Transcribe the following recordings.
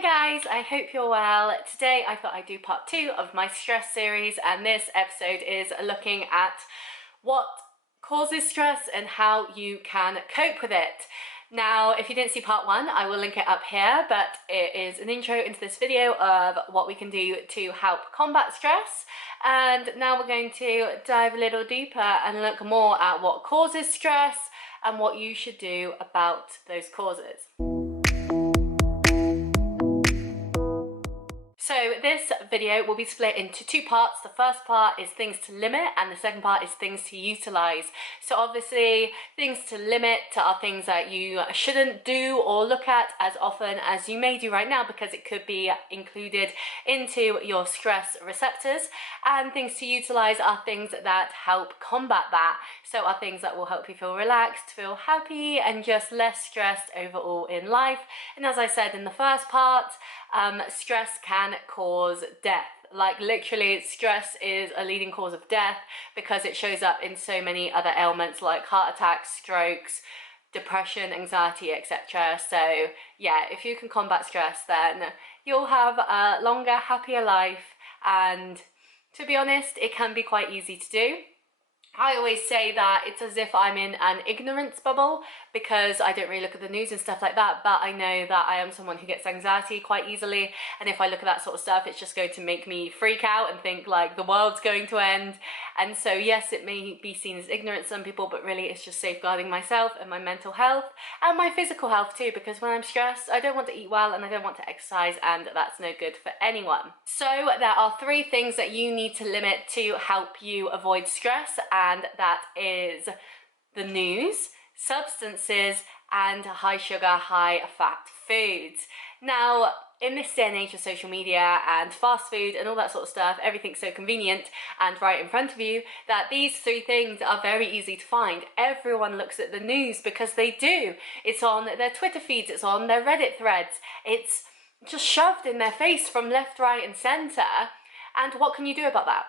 Hi guys, I hope you're well. Today I thought I'd do part 2 of my stress series, and this episode is looking at what causes stress and how you can cope with it. Now, if you didn't see part 1, I will link it up here, but it is an intro into this video of what we can do to help combat stress. And now we're going to dive a little deeper and look more at what causes stress and what you should do about those causes. So this video will be split into 2 parts. The first part is things to limit and the second part is things to utilize. So obviously things to limit are things that you shouldn't do or look at as often as you may do right now, because it could be included into your stress receptors. And things to utilize are things that help combat that. So are things that will help you feel relaxed, feel happy, and just less stressed overall in life. And as I said in the first part, stress can cause death. Like literally, stress is a leading cause of death because it shows up in so many other ailments like heart attacks, strokes, depression, anxiety, etc. So yeah, if you can combat stress, then you'll have a longer, happier life. And to be honest, it can be quite easy to do. I always say that it's as if I'm in an ignorance bubble because I don't really look at the news and stuff like that, but I know that I am someone who gets anxiety quite easily, and if I look at that sort of stuff, it's just going to make me freak out and think like the world's going to end. And so yes, it may be seen as ignorant to some people, but really it's just safeguarding myself and my mental health and my physical health too, because when I'm stressed, I don't want to eat well and I don't want to exercise, and that's no good for anyone. So there are 3 things that you need to limit to help you avoid stress, and that is the news, substances, and high sugar, high fat foods. Now, in this day and age of social media and fast food and all that sort of stuff, everything's so convenient and right in front of you that these 3 things are very easy to find. Everyone looks at the news because they do. It's on their Twitter feeds, it's on their Reddit threads, it's just shoved in their face from left, right, and center. And what can you do about that?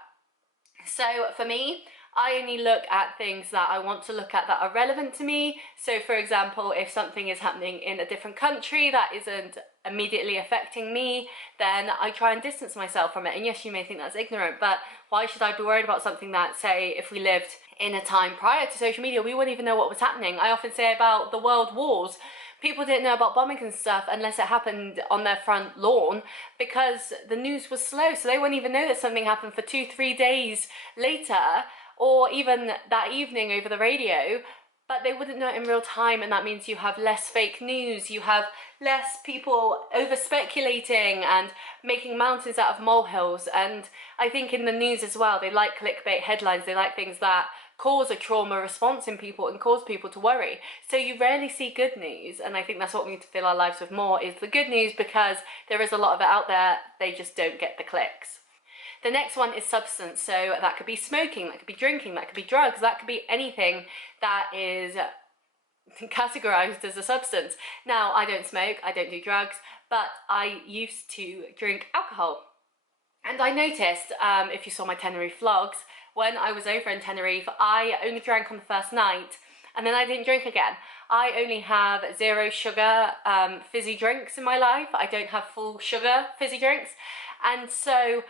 So for me, I only look at things that I want to look at that are relevant to me. So for example, if something is happening in a different country that isn't immediately affecting me, then I try and distance myself from it. And yes, you may think that's ignorant, but why should I be worried about something that, say, if we lived in a time prior to social media, we wouldn't even know what was happening. I often say about the world wars, people didn't know about bombing and stuff unless it happened on their front lawn, because the news was slow, so they wouldn't even know that something happened for 2-3 days later, or even that evening over the radio, but they wouldn't know it in real time. And that means you have less fake news, you have less people over speculating and making mountains out of molehills. And I think in the news as well, they like clickbait headlines, they like things that cause a trauma response in people and cause people to worry. So you rarely see good news, and I think that's what we need to fill our lives with more, is the good news, because there is a lot of it out there, they just don't get the clicks. The next one is substance. So that could be smoking, that could be drinking, that could be drugs, that could be anything that is categorized as a substance. Now, I don't smoke, I don't do drugs, but I used to drink alcohol. And I noticed, if you saw my Tenerife vlogs, when I was over in Tenerife, I only drank on the first night, and then I didn't drink again. I only have 0 sugar fizzy drinks in my life. I don't have full sugar fizzy drinks. And so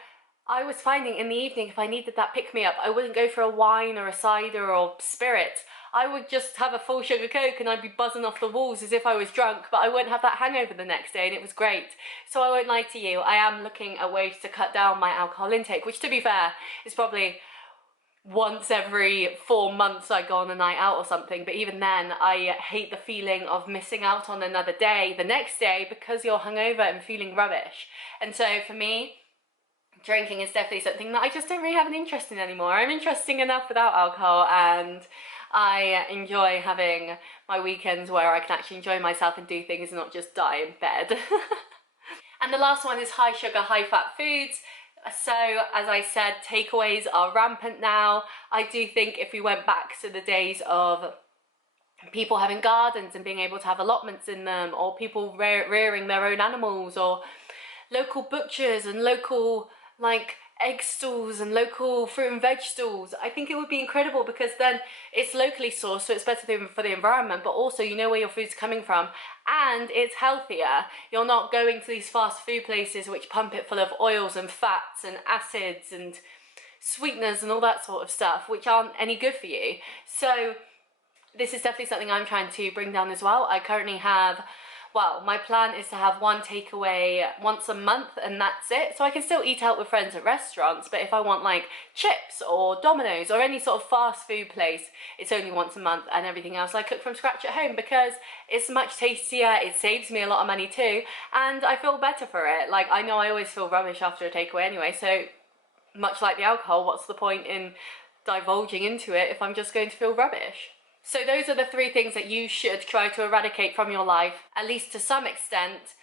I was finding in the evening, if I needed that pick-me-up, I wouldn't go for a wine or a cider or spirit. I would just have a full sugar Coke and I'd be buzzing off the walls as if I was drunk, but I wouldn't have that hangover the next day, and it was great. So I won't lie to you, I am looking at ways to cut down my alcohol intake, which, to be fair, is probably once every 4 months I go on a night out or something. But even then, I hate the feeling of missing out on another day the next day because you're hungover and feeling rubbish. And so for me, drinking is definitely something that I just don't really have an interest in anymore. I'm interesting enough without alcohol, and I enjoy having my weekends where I can actually enjoy myself and do things and not just die in bed. And the last one is high sugar, high fat foods. So as I said, takeaways are rampant now. I do think if we went back to the days of people having gardens and being able to have allotments in them, or people rearing their own animals, or local butchers and local like egg stalls and local fruit and veg stalls. I think it would be incredible, because then it's locally sourced, so it's better for the environment, but also you know where your food's coming from, and it's healthier. You're not going to these fast food places which pump it full of oils and fats and acids and sweeteners and all that sort of stuff, which aren't any good for you. So this is definitely something I'm trying to bring down as well. I currently have, well, my plan is to have one takeaway once a month, and that's it. So I can still eat out with friends at restaurants, but if I want like chips or Domino's or any sort of fast food place, it's only once a month, and everything else I cook from scratch at home, because it's much tastier, it saves me a lot of money too, and I feel better for it. Like, I know I always feel rubbish after a takeaway anyway, so much like the alcohol, what's the point in divulging into it if I'm just going to feel rubbish? So those are the 3 things that you should try to eradicate from your life, at least to some extent,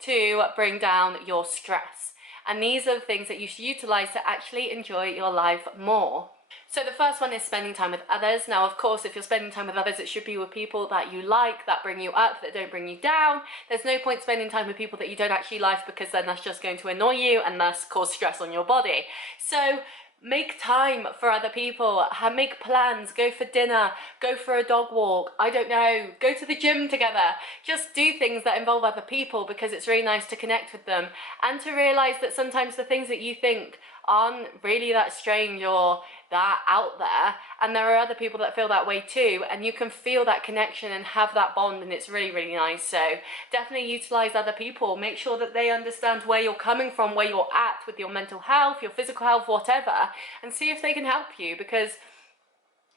to bring down your stress. And these are the things that you should utilize to actually enjoy your life more. So the first one is spending time with others. Now, of course, if you're spending time with others, it should be with people that you like, that bring you up, that don't bring you down. There's no point spending time with people that you don't actually like, because then that's just going to annoy you and thus cause stress on your body. So make time for other people, make plans, go for dinner, go for a dog walk, I don't know, go to the gym together. Just do things that involve other people, because it's really nice to connect with them, and to realise that sometimes the things that you think aren't really that strange or that out there, and there are other people that feel that way too, and you can feel that connection and have that bond, and it's really, really nice. So definitely utilise other people. Make sure that they understand where you're coming from, where you're at with your mental health, your physical health, whatever, and see if they can help you, because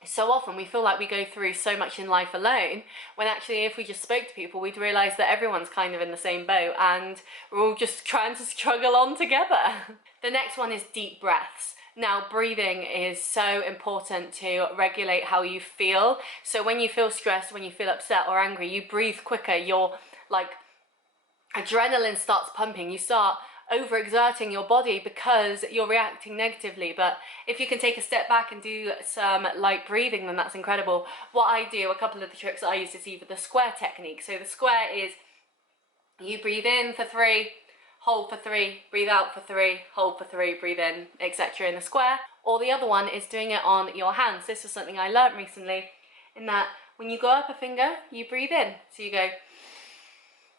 so often we feel like we go through so much in life alone, when actually if we just spoke to people, we'd realise that everyone's kind of in the same boat, and we're all just trying to struggle on together. The next one is deep breaths. Now, breathing is so important to regulate how you feel. So when you feel stressed, when you feel upset or angry, you breathe quicker. Your like adrenaline starts pumping. You start overexerting your body because you're reacting negatively. But if you can take a step back and do some light breathing, then that's incredible. What I do, a couple of the tricks I use, is either the square technique. So the square is you breathe in for 3, hold for 3, breathe out for 3, hold for 3, breathe in, etc. in the square. Or the other one is doing it on your hands. This was something I learned recently, in that when you go up a finger, you breathe in. So you go,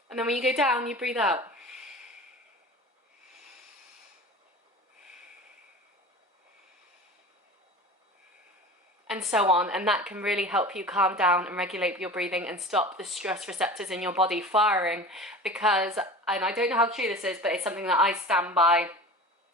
and then when you go down, you breathe out. And so on, and that can really help you calm down and regulate your breathing and stop the stress receptors in your body firing. Because, and I don't know how true this is, but it's something that I stand by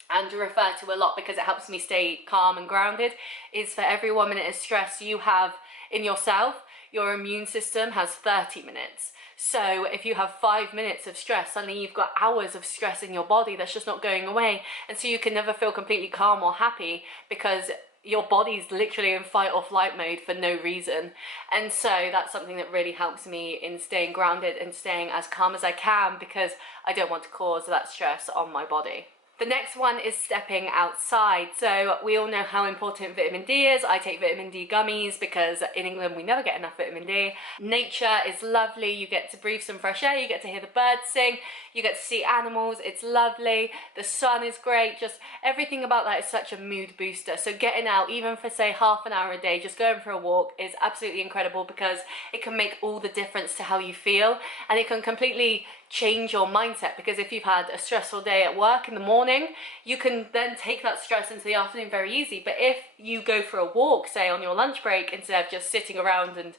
and refer to a lot, because it helps me stay calm and grounded, is for every 1 minute of stress you have in yourself, your immune system has 30 minutes. So if you have 5 minutes of stress, suddenly you've got hours of stress in your body that's just not going away. And so you can never feel completely calm or happy, because your body's literally in fight or flight mode for no reason. And so that's something that really helps me in staying grounded and staying as calm as I can, because I don't want to cause that stress on my body. The next one is stepping outside. So we all know how important vitamin D is. I take vitamin D gummies because in England we never get enough vitamin D. Nature is lovely. You get to breathe some fresh air, you get to hear the birds sing, you get to see animals, it's lovely. The sun is great, just everything about that is such a mood booster. So getting out, even for say half an hour a day, just going for a walk is absolutely incredible, because it can make all the difference to how you feel, and it can completely change your mindset. Because if you've had a stressful day at work in the morning, you can then take that stress into the afternoon very easy. But if you go for a walk, say on your lunch break, instead of just sitting around and,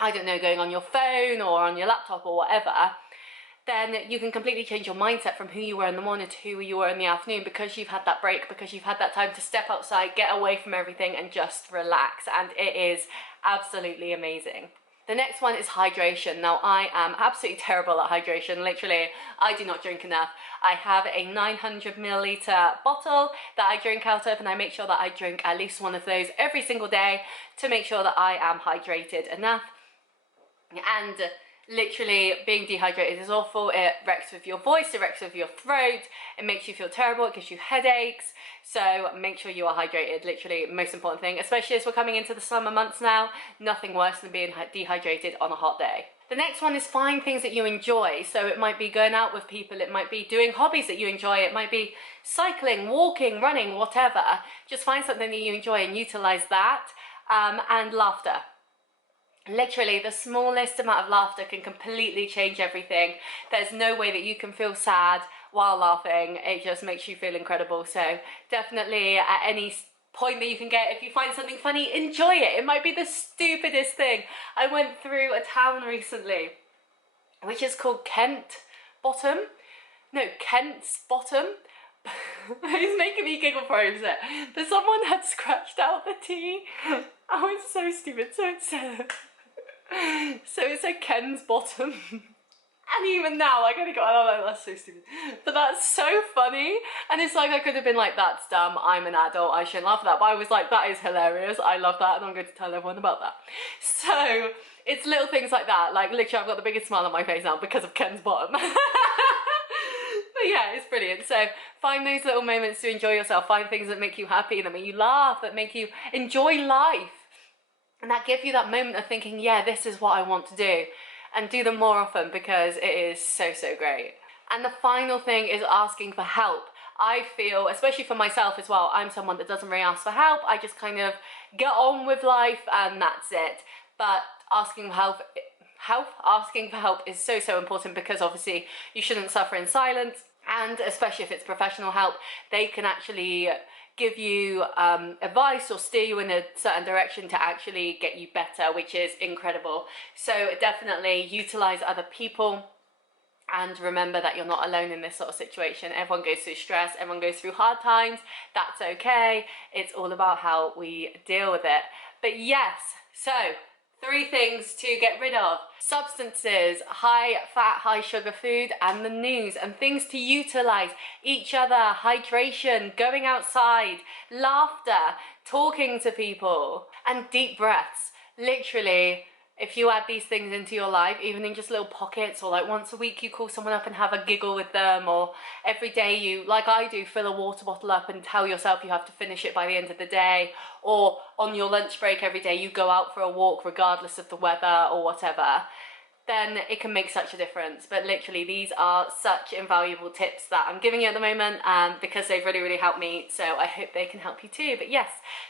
I don't know, going on your phone or on your laptop or whatever, then you can completely change your mindset from who you were in the morning to who you were in the afternoon, because you've had that break, because you've had that time to step outside, get away from everything and just relax. And it is absolutely amazing. The next one is hydration. Now, I am absolutely terrible at hydration. Literally, I do not drink enough. I have a 900 milliliter bottle that I drink out of, and I make sure that I drink at least one of those every single day to make sure that I am hydrated enough. And Literally, being dehydrated is awful. It wrecks with your voice, it wrecks with your throat, it makes you feel terrible, it gives you headaches. So make sure you are hydrated, literally most important thing, especially as we're coming into the summer months now. Nothing worse than being dehydrated on a hot day. The next one is find things that you enjoy. So it might be going out with people, it might be doing hobbies that you enjoy, it might be cycling, walking, running, whatever. Just find something that you enjoy and utilize that. And laughter. Literally, the smallest amount of laughter can completely change everything. There's no way that you can feel sad while laughing. It just makes you feel incredible. So definitely at any point that you can get, if you find something funny, enjoy it. It might be the stupidest thing. I went through a town recently, which is called Kent's Bottom. It's making me giggle for it. But someone had scratched out the T. Oh, it's so stupid. So it said Ken's Bottom. And even now, like, I got, oh, that's so stupid. But that's so funny. And it's like, I could have been like, that's dumb, I'm an adult, I shouldn't laugh at that. But I was like, that is hilarious, I love that, and I'm going to tell everyone about that. So, it's little things like that. Like, literally, I've got the biggest smile on my face now because of Ken's Bottom. But yeah, it's brilliant. So find those little moments to enjoy yourself. Find things that make you happy, that make you laugh, that make you enjoy life. And that give you that moment of thinking, yeah, this is what I want to do. And do them more often because it is so, so great. And the final thing is asking for help. I feel, especially for myself as well, I'm someone that doesn't really ask for help. I just kind of get on with life and that's it. But asking for help is so, so important because obviously you shouldn't suffer in silence. And especially if it's professional help, they can actually give you advice or steer you in a certain direction to actually get you better, which is incredible. So definitely utilize other people and remember that you're not alone in this sort of situation. Everyone goes through stress, everyone goes through hard times, that's okay. It's all about how we deal with it. But yes, so 3 things to get rid of: substances, high fat, high sugar food, and the news. And things to utilize: each other, hydration, going outside, laughter, talking to people, and deep breaths. Literally, if you add these things into your life, even in just little pockets, or like once a week you call someone up and have a giggle with them, or every day you, like I do, fill a water bottle up and tell yourself you have to finish it by the end of the day, or on your lunch break every day you go out for a walk regardless of the weather or whatever, then it can make such a difference. But literally, these are such invaluable tips that I'm giving you at the moment because they've really, really helped me. So I hope they can help you too. But yes,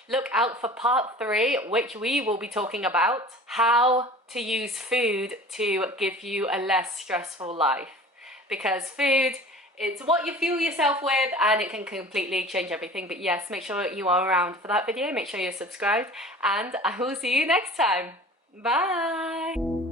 look out for part 3, which we will be talking about how to use food to give you a less stressful life. Because food, it's what you fuel yourself with and it can completely change everything. But yes, make sure you are around for that video. Make sure you're subscribed and I will see you next time. Bye.